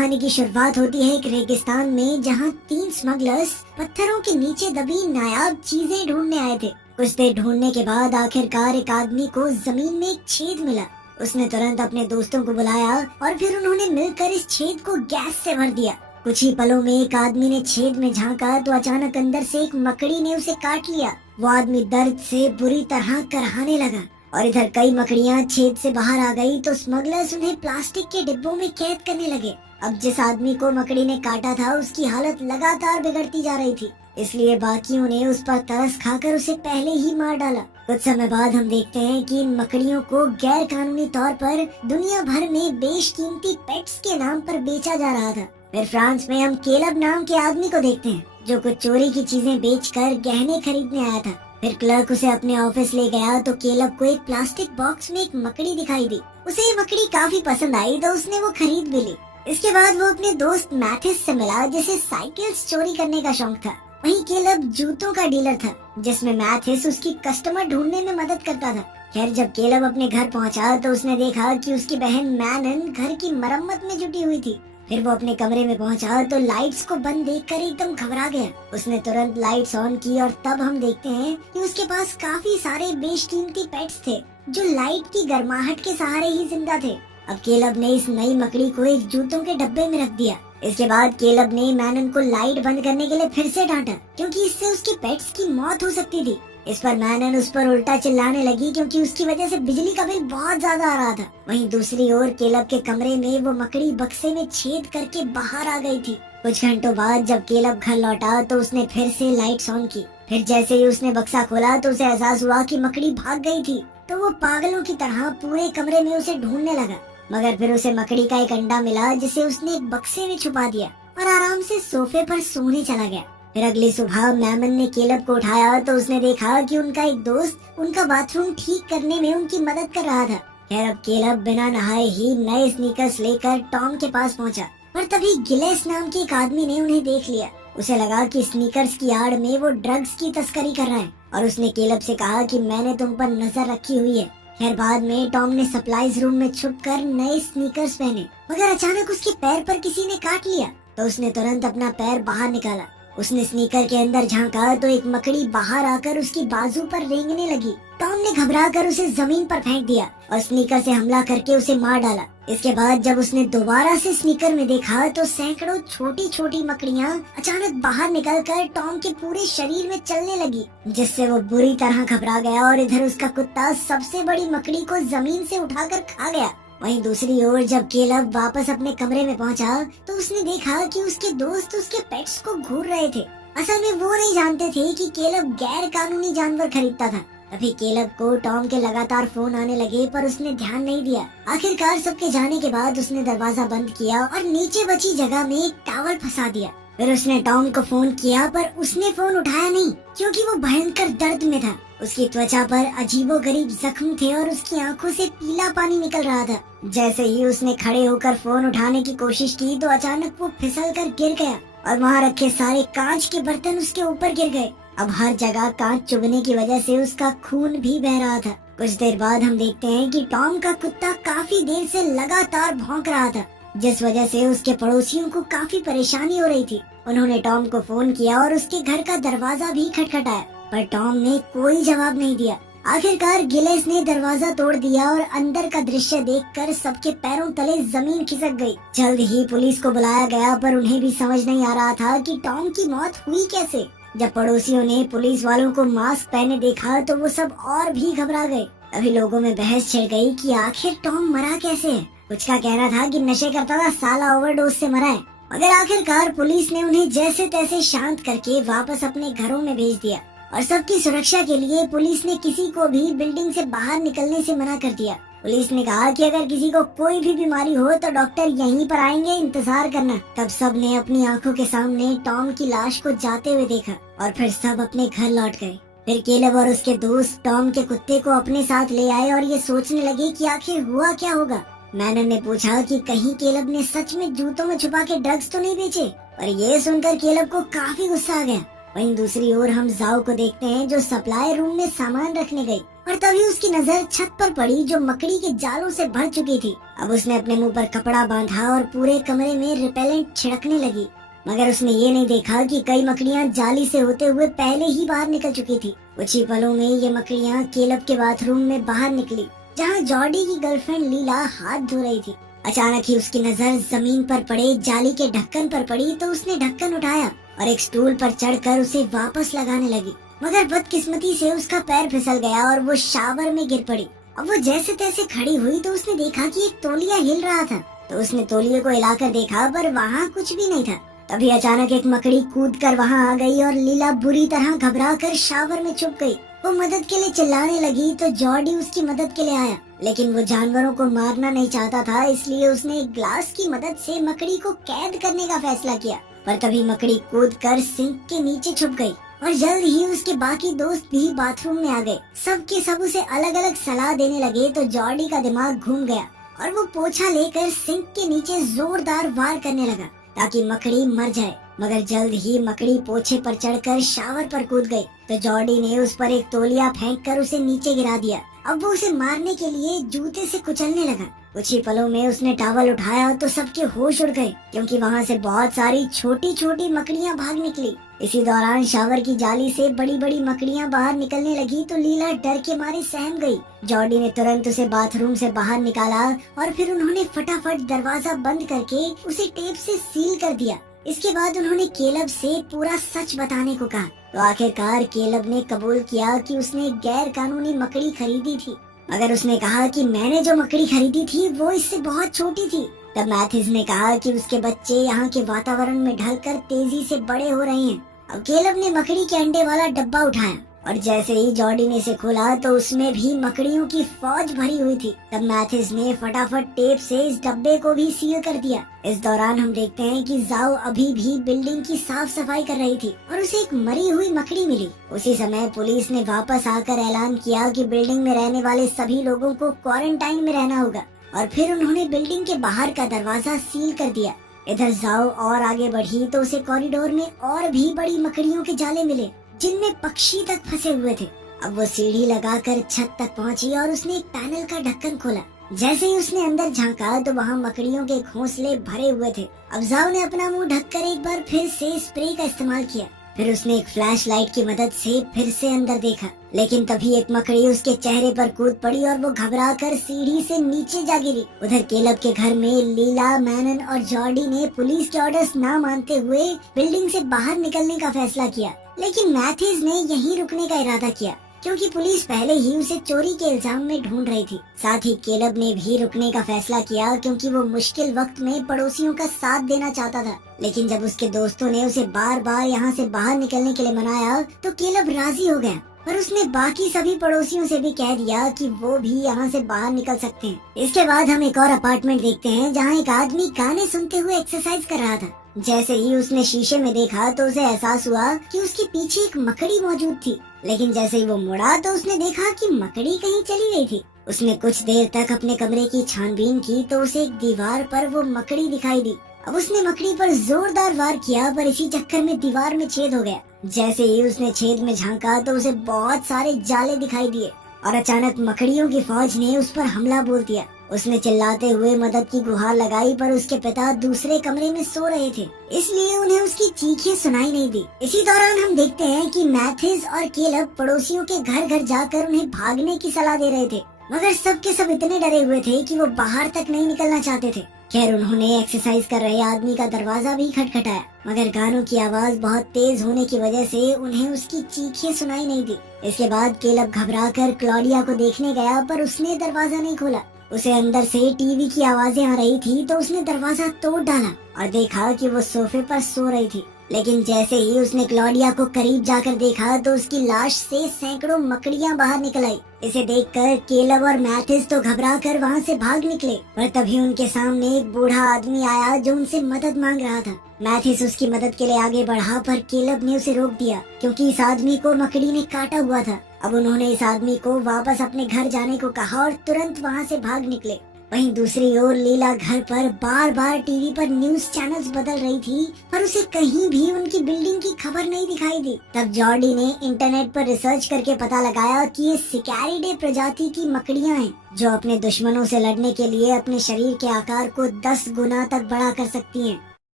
कहानी की शुरुआत होती है एक रेगिस्तान में, जहाँ 3 स्मगलर्स पत्थरों के नीचे दबी नायाब चीजें ढूंढने आए थे। कुछ देर ढूंढने के बाद आखिरकार एक आदमी को जमीन में एक छेद मिला। उसने तुरंत अपने दोस्तों को बुलाया और फिर उन्होंने मिलकर इस छेद को गैस से भर दिया। कुछ ही पलों में एक आदमी ने छेद में झांका तो अचानक अंदर से एक मकड़ी ने उसे काट लिया। वो आदमी दर्द से बुरी तरह कराहने लगा और इधर कई मकड़ियां छेद से बाहर आ गई तो स्मगलर्स उन्हें प्लास्टिक के डिब्बों में कैद करने लगे। अब जिस आदमी को मकड़ी ने काटा था उसकी हालत लगातार बिगड़ती जा रही थी, इसलिए बाकियों ने उस पर तरस खाकर उसे पहले ही मार डाला। कुछ समय बाद हम देखते हैं कि इन मकड़ियों को गैर कानूनी तौर पर दुनिया भर में बेशकीमती पेट्स के नाम पर बेचा जा रहा था। फिर फ्रांस में हम केलब नाम के आदमी को देखते हैं जो कुछ चोरी की चीजें बेचकर गहने खरीदने आया था। फिर क्लर्क उसे अपने ऑफिस ले गया तो केलब को एक प्लास्टिक बॉक्स में एक मकड़ी दिखाई दी। उसे ये मकड़ी काफी पसंद आई तो उसने वो खरीद भी ली। इसके बाद वो अपने दोस्त मैथिस से मिला जिसे साइकिल्स चोरी करने का शौक था। वहीं केलब जूतों का डीलर था जिसमें मैथिस उसकी कस्टमर ढूंढने में मदद करता था। खैर जब केलब अपने घर पहुंचा तो उसने देखा कि उसकी बहन मैनन घर की मरम्मत में जुटी हुई थी। फिर वो अपने कमरे में पहुंचा तो लाइट्स को बंद देखकर एकदम घबरा गया। उसने तुरंत लाइट्स ऑन की और तब हम देखते हैं कि उसके पास काफी सारे बेशकीमती पेट्स थे जो लाइट की गर्माहट के सहारे ही जिंदा थे। अब केलब ने इस नई मकड़ी को एक जूतों के डब्बे में रख दिया। इसके बाद केलब ने मैनन को लाइट बंद करने के लिए फिर से डांटा क्योंकि इससे उसके पेट्स की मौत हो सकती थी। इस पर मैनन उस पर उल्टा चिल्लाने लगी क्योंकि उसकी वजह से बिजली का बिल बहुत ज्यादा आ रहा था। वहीं दूसरी ओर केलब के कमरे में वो मकड़ी बक्से में छेद करके बाहर आ गई थी। कुछ घंटों बाद जब केलब घर लौटा तो उसने फिर से लाइट्स ऑन की। फिर जैसे ही उसने बक्सा खोला तो उसे एहसास हुआ कि मकड़ी भाग गई थी। तो वो पागलों की तरह पूरे कमरे में उसे ढूंढने लगा, मगर फिर उसे मकड़ी का एक अंडा मिला जिसे उसने एक बक्से में छुपा दिया और आराम से सोफे पर सोने चला गया। फिर अगली सुबह मैमन ने केलब को उठाया तो उसने देखा कि उनका एक दोस्त उनका बाथरूम ठीक करने में उनकी मदद कर रहा था। खैर अब केलब बिना नहाए ही नए स्नीकर्स लेकर टॉम के पास पहुंचा, पर तभी गिलेस नाम के एक आदमी ने उन्हें देख लिया। उसे लगा कि स्नीकर्स की आड़ में वो ड्रग्स की तस्करी कर रहा है और उसने केलब से कहा कि मैंने तुम पर नजर रखी हुई है। खैर बाद में टॉम ने सप्लाईज रूम में छुपकर नए स्नीकर्स पहने, मगर अचानक उसके पैर पर किसी ने काट लिया तो उसने तुरंत अपना पैर बाहर निकाला। उसने स्नीकर के अंदर झांका तो एक मकड़ी बाहर आकर उसकी बाजू पर रेंगने लगी। टॉम ने घबराकर उसे जमीन पर फेंक दिया और स्नीकर से हमला करके उसे मार डाला। इसके बाद जब उसने दोबारा से स्नीकर में देखा तो सैकड़ों छोटी छोटी मकड़ियां अचानक बाहर निकलकर टॉम के पूरे शरीर में चलने लगी, जिससे वो बुरी तरह घबरा गया और इधर उसका कुत्ता सबसे बड़ी मकड़ी को जमीन से उठाकर खा गया। वहीं दूसरी ओर जब केलब वापस अपने कमरे में पहुंचा तो उसने देखा कि उसके दोस्त उसके पेट्स को घूर रहे थे। असल में वो नहीं जानते थे कि केलब गैर कानूनी जानवर खरीदता था। तभी केलब को टॉम के लगातार फोन आने लगे पर उसने ध्यान नहीं दिया। आखिरकार सबके जाने के बाद उसने दरवाजा बंद किया और नीचे बची जगह में एक टावल फंसा दिया। फिर उसने टॉम को फोन किया पर उसने फोन उठाया नहीं क्योंकि वो भयंकर दर्द में था। उसकी त्वचा पर अजीबोगरीब जख्म थे और उसकी आंखों से पीला पानी निकल रहा था। जैसे ही उसने खड़े होकर फोन उठाने की कोशिश की तो अचानक वो फिसल कर गिर गया और वहाँ रखे सारे कांच के बर्तन उसके ऊपर गिर गए। अब हर जगह कांच चुभने की वजह से उसका खून भी बह रहा था। कुछ देर बाद हम देखते हैं कि टॉम का कुत्ता काफी देर से लगातार भौंक रहा था, जिस वजह से उसके पड़ोसियों को काफी परेशानी हो रही थी। उन्होंने टॉम को फोन किया और उसके घर का दरवाजा भी खटखटाया, पर टॉम ने कोई जवाब नहीं दिया। आखिरकार गिलेस ने दरवाजा तोड़ दिया और अंदर का दृश्य देखकर सबके पैरों तले जमीन खिसक गई। जल्द ही पुलिस को बुलाया गया पर उन्हें भी समझ नहीं आ रहा था कि टॉम की मौत हुई कैसे। जब पड़ोसियों ने पुलिस वालों को मास्क पहने देखा तो वो सब और भी घबरा गए। अभी लोगों में बहस छिड़ गई कि आखिर टॉम मरा कैसे है। कुछ का कहना था कि नशे करता था, साला ओवरडोज से मरा है, मगर आखिरकार पुलिस ने उन्हें जैसे तैसे शांत करके वापस अपने घरों में भेज दिया और सबकी सुरक्षा के लिए पुलिस ने किसी को भी बिल्डिंग से बाहर निकलने से मना कर दिया। पुलिस ने कहा कि अगर किसी को कोई भी बीमारी हो तो डॉक्टर यहीं पर आएंगे, इंतजार करना। तब सब ने अपनी आंखों के सामने टॉम की लाश को जाते हुए देखा और फिर सब अपने घर लौट गए। फिर केलब और उसके दोस्त टॉम के कुत्ते को अपने साथ ले आए और ये सोचने लगे कि आखिर हुआ क्या होगा। मैनन ने पूछा कि कहीं केलब ने सच में जूतों में छुपा के ड्रग्स तो नहीं बेचे, और ये सुनकर केलब को काफी गुस्सा आ गया। वहीं दूसरी ओर हम जाओ को देखते हैं जो सप्लाई रूम में सामान रखने गई। और तभी उसकी नजर छत पर पड़ी जो मकड़ी के जालों से भर चुकी थी। अब उसने अपने मुंह पर कपड़ा बांधा और पूरे कमरे में रिपेलेंट छिड़कने लगी, मगर उसने ये नहीं देखा कि कई मकड़ियां जाली से होते हुए पहले ही बाहर निकल चुकी थी। कुछ ही पलों में ये मकड़ियां केलब के बाथरूम में बाहर निकली, जहाँ जॉर्डी की गर्लफ्रेंड लीला हाथ धो रही थी। अचानक ही उसकी नजर जमीन पर पड़े जाली के ढक्कन पर पड़ी तो उसने ढक्कन उठाया और एक स्टूल पर चढ़कर उसे वापस लगाने लगी, मगर बदकिस्मती से उसका पैर फिसल गया और वो शावर में गिर पड़ी। अब वो जैसे तैसे खड़ी हुई तो उसने देखा कि एक तौलिया हिल रहा था, तो उसने तौलिए को हिलाकर देखा पर वहाँ कुछ भी नहीं था। तभी अचानक एक मकड़ी कूदकर वहाँ आ गई और लीला बुरी तरह घबराकर शावर में छुप गई। वो मदद के लिए चिल्लाने लगी तो जॉर्डी उसकी मदद के लिए आया, लेकिन वो जानवरों को मारना नहीं चाहता था, इसलिए उसने एक ग्लास की मदद से मकड़ी को कैद करने का फैसला किया। पर तभी मकड़ी कूदकर सिंक के नीचे छुप गई और जल्द ही उसके बाकी दोस्त भी बाथरूम में आ गए। सब के सब उसे अलग अलग सलाह देने लगे तो जॉर्डी का दिमाग घूम गया और वो पोछा लेकर सिंक के नीचे जोरदार वार करने लगा ताकि मकड़ी मर जाए, मगर जल्द ही मकड़ी पोछे पर चढ़कर शावर पर कूद गई तो जॉर्डी ने उस पर एक तौलिया फेंककर उसे नीचे गिरा दिया। अब वो उसे मारने के लिए जूते से कुचलने लगा। कुछ ही पलों में उसने टॉवल उठाया तो सबके होश उड़ गए, क्योंकि वहाँ से बहुत सारी छोटी छोटी मकड़ियाँ भाग निकली। इसी दौरान शावर की जाली से बड़ी बड़ी मकड़ियाँ बाहर निकलने लगी तो लीला डर के मारे सहम गई। जॉर्डी ने तुरंत उसे बाथरूम से बाहर निकाला और फिर उन्होंने फटाफट दरवाजा बंद करके उसे टेप से सील कर दिया। इसके बाद उन्होंने केलब से पूरा सच बताने को कहा तो आखिरकार केलब ने कबूल किया कि उसने गैर कानूनी मकड़ी खरीदी थी, मगर उसने कहा कि मैंने जो मकड़ी खरीदी थी वो इससे बहुत छोटी थी। तब मैथ्यूज ने कहा कि उसके बच्चे यहाँ के वातावरण में ढलकर तेजी से बड़े हो रहे हैं। अब केलब ने मकड़ी के अंडे वाला डब्बा उठाया और जैसे ही जॉर्डी ने इसे खोला तो उसमें भी मकड़ियों की फौज भरी हुई थी। तब मैथ्यूज ने फटाफट टेप से इस डब्बे को भी सील कर दिया। इस दौरान हम देखते हैं कि जाओ अभी भी बिल्डिंग की साफ सफाई कर रही थी और उसे एक मरी हुई मकड़ी मिली। उसी समय पुलिस ने वापस आकर ऐलान किया कि बिल्डिंग में रहने वाले सभी लोगों को क्वारंटाइन में रहना होगा और फिर उन्होंने बिल्डिंग के बाहर का दरवाजा सील कर दिया। इधर जाओ और आगे बढ़ी तो उसे कॉरिडोर में और भी बड़ी मकड़ियों के जाले मिले जिनमें पक्षी तक फंसे हुए थे। अब वो सीढ़ी लगाकर छत तक पहुंची और उसने एक पैनल का ढक्कन खोला। जैसे ही उसने अंदर झांका तो वहाँ मकड़ियों के घोंसले भरे हुए थे। अब जाओ ने अपना मुंह ढककर एक बार फिर से स्प्रे का इस्तेमाल किया। फिर उसने एक फ्लैश लाइट की मदद से फिर से अंदर देखा, लेकिन तभी एक मकड़ी उसके चेहरे पर कूद पड़ी और वो घबराकर सीढ़ी से नीचे जा गिरी। उधर केलब के घर में लीला, मैनन और जॉर्डी ने पुलिस के ऑर्डर्स ना मानते हुए बिल्डिंग से बाहर निकलने का फैसला किया, लेकिन मैथ्यूज ने यहीं रुकने का इरादा किया क्योंकि पुलिस पहले ही उसे चोरी के इल्जाम में ढूंढ रही थी। साथ ही केलब ने भी रुकने का फैसला किया क्योंकि वो मुश्किल वक्त में पड़ोसियों का साथ देना चाहता था। लेकिन जब उसके दोस्तों ने उसे बार बार यहाँ से बाहर निकलने के लिए मनाया तो केलब राजी हो गया, पर उसने बाकी सभी पड़ोसियों से भी कह दिया कि वो भी यहाँ से बाहर निकल सकते हैं। इसके बाद हम एक और अपार्टमेंट देखते हैं जहाँ एक आदमी गाने सुनते हुए एक्सरसाइज कर रहा था। जैसे ही उसने शीशे में देखा तो उसे एहसास हुआ कि उसके पीछे एक मकड़ी मौजूद थी, लेकिन जैसे ही वो मुड़ा तो उसने देखा कि मकड़ी कहीं चली गई थी। उसने कुछ देर तक अपने कमरे की छानबीन की तो उसे एक दीवार पर वो मकड़ी दिखाई दी। अब उसने मकड़ी पर जोरदार वार किया, पर इसी चक्कर में दीवार में छेद हो गया। जैसे ही उसने छेद में झांका तो उसे बहुत सारे जाले दिखाई दिए और अचानक मकड़ियों की फौज ने उस पर हमला बोल दिया। उसने चिल्लाते हुए मदद की गुहार लगाई, पर उसके पिता दूसरे कमरे में सो रहे थे, इसलिए उन्हें उसकी चीखें सुनाई नहीं दी। इसी दौरान हम देखते हैं कि मैथ्यूज और केलब पड़ोसियों के घर घर जाकर उन्हें भागने की सलाह दे रहे थे, मगर सब के सब इतने डरे हुए थे कि वो बाहर तक नहीं निकलना चाहते थे। खैर, उन्होंने एक्सरसाइज कर रहे आदमी का दरवाजा भी खटखटाया, मगर गानों की आवाज बहुत तेज होने की वजह से उन्हें उसकी चीखें सुनाई नहीं दी। इसके बाद केलब घबराकर क्लॉडिया को देखने गया, पर उसने दरवाजा नहीं खोला। उसे अंदर से टीवी की आवाजें आ रही थी तो उसने दरवाजा तोड़ डाला और देखा कि वो सोफे पर सो रही थी। लेकिन जैसे ही उसने क्लॉडिया को करीब जाकर देखा तो उसकी लाश से सैकड़ों मकड़ियां बाहर निकल आई। इसे देखकर केलब और मैथ्यूज तो घबराकर वहां से भाग निकले, पर तभी उनके सामने एक बूढ़ा आदमी आया जो उनसे मदद मांग रहा था। मैथ्यूज उसकी मदद के लिए आगे बढ़ा, पर केलब ने उसे रोक दिया क्योंकि इस आदमी को मकड़ी ने काटा हुआ था। अब उन्होंने इस आदमी को वापस अपने घर जाने को कहा और तुरंत वहाँ से भाग निकले। वहीं दूसरी ओर लीला घर पर बार बार टीवी पर न्यूज चैनल्स बदल रही थी, पर उसे कहीं भी उनकी बिल्डिंग की खबर नहीं दिखाई दी। तब जॉर्डी ने इंटरनेट पर रिसर्च करके पता लगाया कि ये सिकैरिडे प्रजाति की मकड़ियां हैं, जो अपने दुश्मनों से लड़ने के लिए अपने शरीर के आकार को 10 गुना तक बड़ा कर सकती हैं।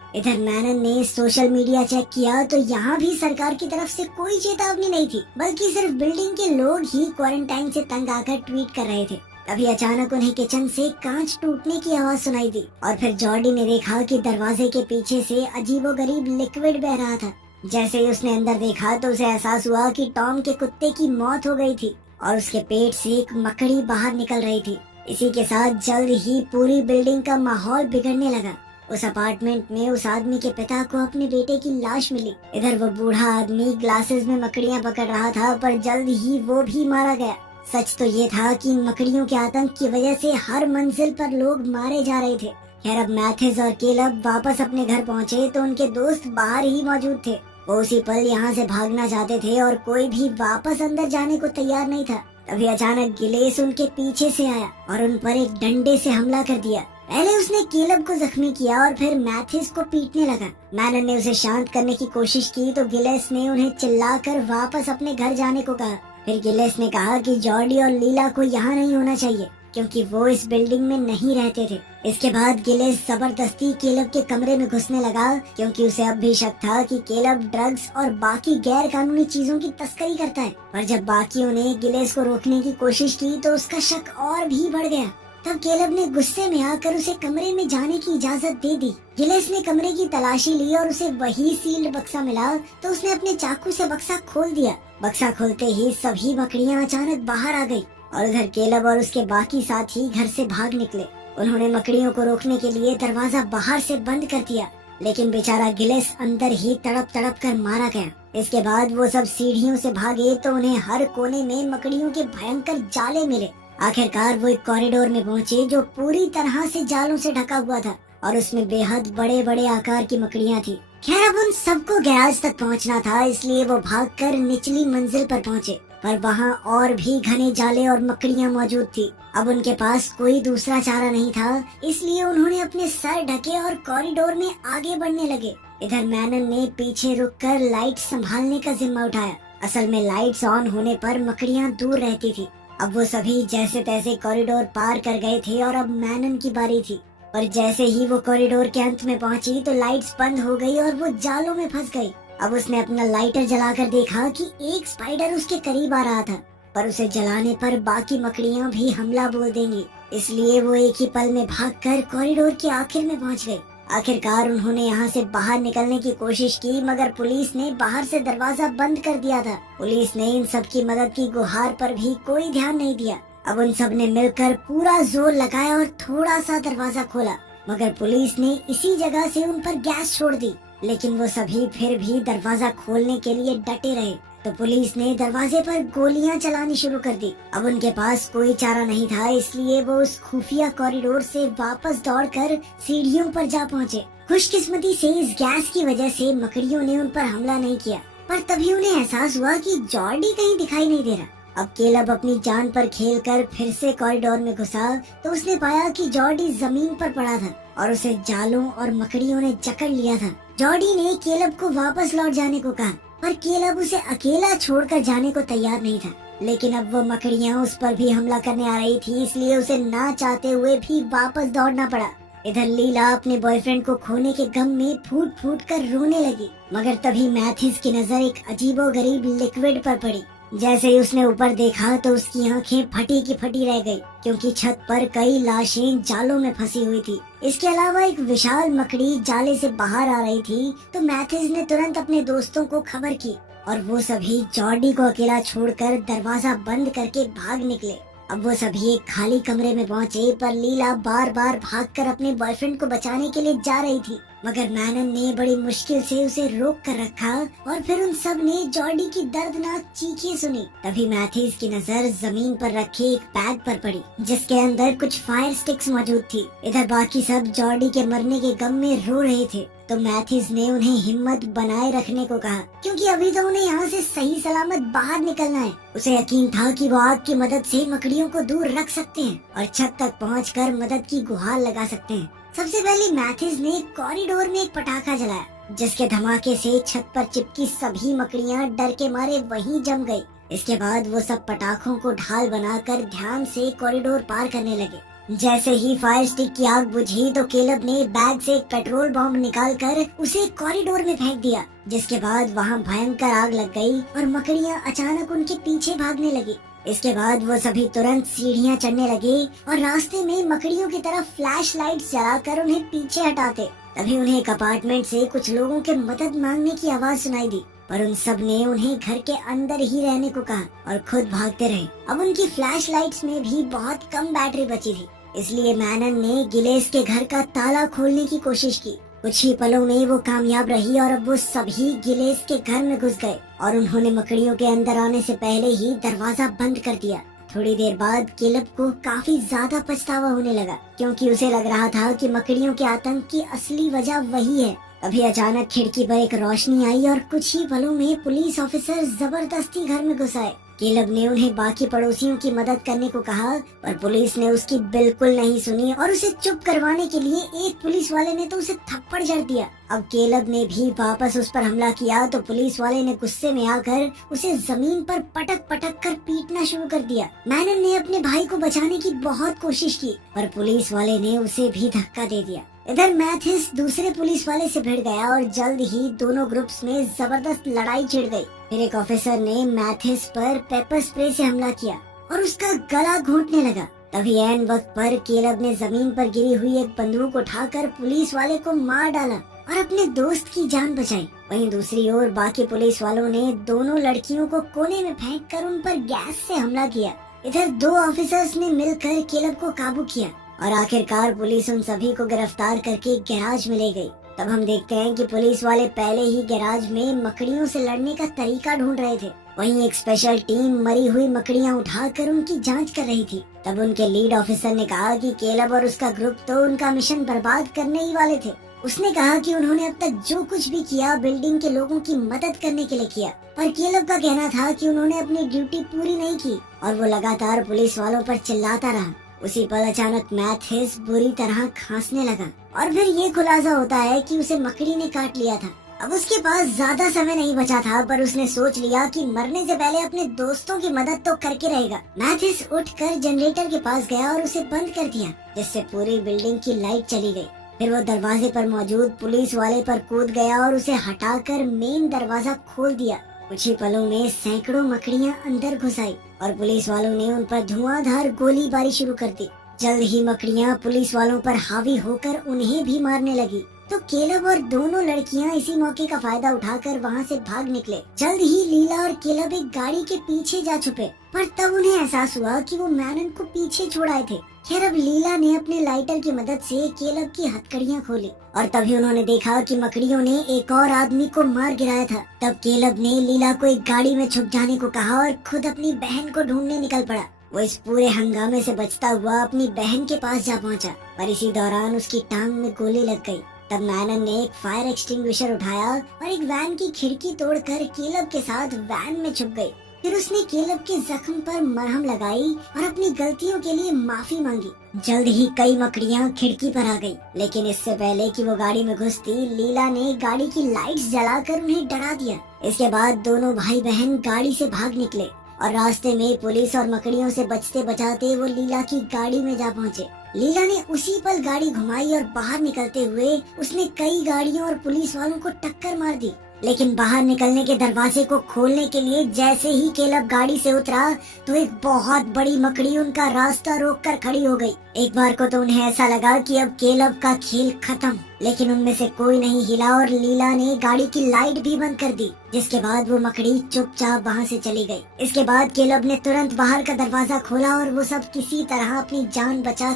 इधर मैनन ने सोशल मीडिया चेक किया तो यहाँ भी सरकार की तरफ से कोई चेतावनी नहीं थी, बल्कि सिर्फ बिल्डिंग के लोग ही क्वारंटाइन से तंग आकर ट्वीट कर रहे थे। तभी अचानक उन्हें किचन से कांच टूटने की आवाज सुनाई दी और फिर जॉर्डी ने देखा कि दरवाजे के पीछे से अजीबोगरीब लिक्विड बह रहा था। जैसे ही उसने अंदर देखा तो उसे एहसास हुआ कि टॉम के कुत्ते की मौत हो गई थी और उसके पेट से एक मकड़ी बाहर निकल रही थी। इसी के साथ जल्द ही पूरी बिल्डिंग का माहौल बिगड़ने लगा। उस अपार्टमेंट में उस आदमी के पिता को अपने बेटे की लाश मिली। इधर वो बूढ़ा आदमी ग्लासेस में मकड़ियां पकड़ रहा था, पर जल्द ही वो भी मारा गया। सच तो ये था कि मकड़ियों के आतंक की वजह से हर मंजिल पर लोग मारे जा रहे थे। खैर अब मैथिस और केलब वापस अपने घर पहुँचे तो उनके दोस्त बाहर ही मौजूद थे। वो उसी पल यहाँ से भागना चाहते थे और कोई भी वापस अंदर जाने को तैयार नहीं था। तभी अचानक गिलेस उनके पीछे से आया और उन पर एक डंडे से हमला कर दिया। पहले उसने केलब को जख्मी किया और फिर मैथिस को पीटने लगा। मैनन ने उसे शांत करने की कोशिश की तो गिलेस ने उन्हें चिल्लाकर वापस अपने घर जाने को कहा। फिर गिलेस ने कहा कि जॉर्डी और लीला को यहाँ नहीं होना चाहिए, क्योंकि वो इस बिल्डिंग में नहीं रहते थे। इसके बाद गिलेस जबरदस्ती केलब के कमरे में घुसने लगा, क्योंकि उसे अब भी शक था कि केलब ड्रग्स और बाकी गैर कानूनी चीजों की तस्करी करता है। पर जब बाकियों ने गिलेस को रोकने की कोशिश की तो उसका शक और भी बढ़ गया। तब केलब ने गुस्से में आकर उसे कमरे में जाने की इजाजत दे दी। गिलेस ने कमरे की तलाशी ली और उसे वही सील्ड बक्सा मिला तो उसने अपने चाकू से बक्सा खोल दिया। बक्सा खोलते ही सभी मकड़ियां अचानक बाहर आ गई और उधर केलब और उसके बाकी साथी घर से भाग निकले। उन्होंने मकड़ियों को रोकने के लिए दरवाजा बाहर से बंद कर दिया, लेकिन बेचारा गिलेस अंदर ही तड़प तड़प कर मारा गया। इसके बाद वो सब सीढ़ियों से भागे तो उन्हें हर कोने में मकड़ियों के भयंकर जाले मिले। आखिरकार वो एक कॉरिडोर में पहुँचे जो पूरी तरह से जालों से ढका हुआ था और उसमें बेहद बड़े बड़े आकार की मकड़ियाँ थी। खैर अब उन सबको गैराज तक पहुँचना था, इसलिए वो भागकर निचली मंजिल पर पहुँचे, पर वहाँ और भी घने जाले और मकड़ियाँ मौजूद थी। अब उनके पास कोई दूसरा चारा नहीं था, इसलिए उन्होंने अपने सर ढके और कॉरिडोर में आगे बढ़ने लगे। इधर मैनन ने पीछे रुककर लाइट संभालने का जिम्मा उठाया। असल में लाइट्स ऑन होने पर मकड़ियाँ दूर रहती थी। अब वो सभी जैसे तैसे कॉरिडोर पार कर गए थे और अब मैनन की बारी थी। पर जैसे ही वो कॉरिडोर के अंत में पहुंची तो लाइट्स बंद हो गई और वो जालों में फंस गई। अब उसने अपना लाइटर जलाकर देखा कि एक स्पाइडर उसके करीब आ रहा था, पर उसे जलाने पर बाकी मकड़ियां भी हमला बोल देंगी, इसलिए वो एक ही पल में भागकर कॉरिडोर के आखिर में पहुंच गए। आखिरकार उन्होंने यहाँ से बाहर निकलने की कोशिश की, मगर पुलिस ने बाहर से दरवाजा बंद कर दिया था। पुलिस ने इन सब की मदद की गुहार पर भी कोई ध्यान नहीं दिया। अब उन सब ने मिलकर पूरा जोर लगाया और थोड़ा सा दरवाजा खोला, मगर पुलिस ने इसी जगह से उन पर गैस छोड़ दी। लेकिन वो सभी फिर भी दरवाजा खोलने के लिए डटे रहे, तो पुलिस ने दरवाजे पर गोलियां चलानी शुरू कर दी। अब उनके पास कोई चारा नहीं था, इसलिए वो उस खुफिया कॉरिडोर से वापस दौड़कर सीढ़ियों पर जा पहुँचे। खुशकिस्मती से इस गैस की वजह से मकड़ियों ने उन पर हमला नहीं किया, पर तभी उन्हें एहसास हुआ कि जॉर्डी कहीं दिखाई नहीं दे रहा। अब केलब अपनी जान पर खेलकर फिर से कॉरिडोर में घुसा तो उसने पाया कि जॉर्डी जमीन पर पड़ा था और उसे जालों और मकड़ियों ने जकड़ लिया था। जॉर्डी ने केलब को वापस लौट जाने को कहा, पर केलब उसे अकेला छोड़कर जाने को तैयार नहीं था। लेकिन अब वो मकड़ियाँ उस पर भी हमला करने आ रही थी, इसलिए उसे ना चाहते हुए भी वापस दौड़ना पड़ा। इधर लीला अपने बॉयफ्रेंड को खोने के गम में फूट फूट कर रोने लगी, मगर तभी मैथिस की नजर एक अजीबोगरीब लिक्विड पर पड़ी। जैसे ही उसने ऊपर देखा तो उसकी आंखें फटी की फटी रह गई, क्योंकि छत पर कई लाशें जालों में फंसी हुई थी। इसके अलावा एक विशाल मकड़ी जाले से बाहर आ रही थी, तो मैथिस ने तुरंत अपने दोस्तों को खबर की और वो सभी जॉर्डी को अकेला छोड़कर दरवाजा बंद करके भाग निकले। अब वो सभी एक खाली कमरे में पहुँचे, पर लीला बार बार भागकर अपने बॉयफ्रेंड को बचाने के लिए जा रही थी, मगर मैनन ने बड़ी मुश्किल से उसे रोक कर रखा और फिर उन सब ने जॉर्डी की दर्दनाक चीखें सुनी। तभी मैथिस की नजर जमीन पर रखे एक बैग पर पड़ी, जिसके अंदर कुछ फायर स्टिक्स मौजूद थी। इधर बाकी सब जॉर्डी के मरने के गम में रो रहे थे। तो मैथ्यूज ने उन्हें हिम्मत बनाए रखने को कहा, क्योंकि अभी तो उन्हें यहाँ से सही सलामत बाहर निकलना है। उसे यकीन था कि वो आग की मदद से मकड़ियों को दूर रख सकते हैं और छत तक पहुंचकर मदद की गुहार लगा सकते हैं। सबसे पहले मैथ्यूज ने कॉरिडोर में एक पटाखा जलाया, जिसके धमाके से छत पर चिपकी सभी मकड़ियाँ डर के मारे वहीं जम गयी। इसके बाद वो सब पटाखों को ढाल बनाकर ध्यान से कॉरिडोर पार करने लगे। जैसे ही फायर स्टिक की आग बुझी तो केलब ने बैग से एक पेट्रोल बॉम्ब निकालकर उसे कॉरिडोर में फेंक दिया, जिसके बाद वहाँ भयंकर आग लग गई और मकड़ियाँ अचानक उनके पीछे भागने लगी। इसके बाद वो सभी तुरंत सीढ़ियाँ चढ़ने लगे और रास्ते में मकड़ियों की तरफ फ्लैश लाइट्स जलाकर उन्हें पीछे हटाते। तभी उन्हें एक अपार्टमेंट से कुछ लोगों के मदद मांगने की आवाज सुनाई दी, पर उन सब ने उन्हें घर के अंदर ही रहने को कहा और खुद भागते रहे। अब उनकी फ्लैश लाइट्स में भी बहुत कम बैटरी बची थी, इसलिए मैनन ने गिलेस के घर का ताला खोलने की कोशिश की। कुछ ही पलों में वो कामयाब रही और अब वो सभी गिलेस के घर में घुस गए और उन्होंने मकड़ियों के अंदर आने से पहले ही दरवाजा बंद कर दिया। थोड़ी देर बाद केलब को काफी ज्यादा पछतावा होने लगा, क्योंकि उसे लग रहा था कि मकड़ियों के आतंक की असली वजह वही है। अभी अचानक खिड़की पर एक रोशनी आई और कुछ ही पलों में पुलिस ऑफिसर जबरदस्ती घर में घुस आए। केलब ने उन्हें बाकी पड़ोसियों की मदद करने को कहा, पर पुलिस ने उसकी बिल्कुल नहीं सुनी और उसे चुप करवाने के लिए एक पुलिस वाले ने तो उसे थप्पड़ जड़ दिया। अब केलब ने भी वापस उस पर हमला किया तो पुलिस वाले ने गुस्से में आकर उसे जमीन पर पटक पटक कर पीटना शुरू कर दिया। मैनन ने अपने भाई को बचाने की बहुत कोशिश की, पर पुलिस वाले ने उसे भी धक्का दे दिया। इधर मैथ्यूज दूसरे पुलिस वाले से भिड़ गया और जल्द ही दोनों ग्रुप्स में जबरदस्त लड़ाई छिड़ गई। फिर एक ऑफिसर ने मैथ्यूज पर पेपर स्प्रे से हमला किया और उसका गला घोंटने लगा। तभी ऐन वक्त पर केलब ने जमीन पर गिरी हुई एक बंदूक उठाकर पुलिस वाले को मार डाला और अपने दोस्त की जान बचाई। वहीं दूसरी ओर बाकी पुलिस वालों ने दोनों लड़कियों को कोने में फेंककर उन पर गैस से हमला किया। इधर दो ऑफिसर्स ने मिलकर केलब को काबू किया और आखिरकार पुलिस उन सभी को गिरफ्तार करके गैराज में ले गई। तब हम देखते हैं कि पुलिस वाले पहले ही गैराज में मकड़ियों से लड़ने का तरीका ढूंढ रहे थे। वहीं एक स्पेशल टीम मरी हुई मकड़ियां उठाकर उनकी जांच कर रही थी। तब उनके लीड ऑफिसर ने कहा कि केलब और उसका ग्रुप तो उनका मिशन बर्बाद करने ही वाले थे। उसने कहा कि उन्होंने अब तक जो कुछ भी किया बिल्डिंग के लोगों की मदद करने के लिए किया, पर केलब का कहना था कि उन्होंने अपनी ड्यूटी पूरी नहीं की और वो लगातार पुलिस वालों पर चिल्लाता रहा। उसी पल अचानक मैथ्यूज बुरी तरह खांसने लगा और फिर ये खुलासा होता है कि उसे मकड़ी ने काट लिया था। अब उसके पास ज्यादा समय नहीं बचा था, पर उसने सोच लिया कि मरने से पहले अपने दोस्तों की मदद तो करके रहेगा। मैथ्यूज उठकर जनरेटर के पास गया और उसे बंद कर दिया, जिससे पूरी बिल्डिंग की लाइट चली गई। फिर वो दरवाजे पर मौजूद पुलिस वाले पर कूद गया और उसे हटाकर मेन दरवाजा खोल दिया। कुछ ही पलों में सैकड़ों मकड़ियां अंदर घुस आई और पुलिस वालों ने उन पर धुआंधार गोलीबारी शुरू कर दी। जल्द ही मकड़ियां पुलिस वालों पर हावी होकर उन्हें भी मारने लगी। तो केलब और दोनों लड़कियां इसी मौके का फायदा उठाकर वहां से भाग निकले। जल्द ही लीला और केलब एक गाड़ी के पीछे जा छुपे, पर तब उन्हें एहसास हुआ कि वो मैनन को पीछे छोड़ आए थे। खैर अब लीला ने अपने लाइटर की मदद से केलब की हथकड़ियां खोली और तभी उन्होंने देखा कि मकड़ियों ने एक और आदमी को मार गिराया था। तब केलब ने लीला को एक गाड़ी में छुप जाने को कहा और खुद अपनी बहन को ढूंढने निकल पड़ा। वो इस पूरे हंगामे से बचता हुआ अपनी बहन के पास जा पहुंचा, पर इसी दौरान उसकी टांग में गोली लग गई। तब मैनन ने एक फायर एक्सटिंग्विशर उठाया और एक वैन की खिड़की तोड़कर केलब के साथ वैन में छुप गई। फिर उसने केलब के जख्म पर मरहम लगाई और अपनी गलतियों के लिए माफी मांगी। जल्द ही कई मकड़ियां खिड़की पर आ गई, लेकिन इससे पहले कि वो गाड़ी में घुसती, लीला ने गाड़ी की लाइट्स जलाकर उन्हें डरा दिया। इसके बाद दोनों भाई बहन गाड़ी से भाग निकले और रास्ते में पुलिस और मकड़ियों से बचते बचाते वो लीला की गाड़ी में जा पहुँचे। लीला ने उसी पल गाड़ी घुमाई और बाहर निकलते हुए उसने कई गाड़ियों और पुलिस वालों को टक्कर मार दी। लेकिन बाहर निकलने के दरवाजे को खोलने के लिए जैसे ही केलब गाड़ी से उतरा तो एक बहुत बड़ी मकड़ी उनका रास्ता रोककर खड़ी हो गई। एक बार को तो उन्हें ऐसा लगा कि अब केलब का खेल खत्म, लेकिन उनमें से कोई नहीं हिला और लीला ने गाड़ी की लाइट भी बंद कर दी, जिसके बाद वो मकड़ी चुपचाप वहाँ से चली गई। इसके बाद केलब ने तुरंत बाहर का दरवाजा खोला और वो सब किसी तरह अपनी जान बचा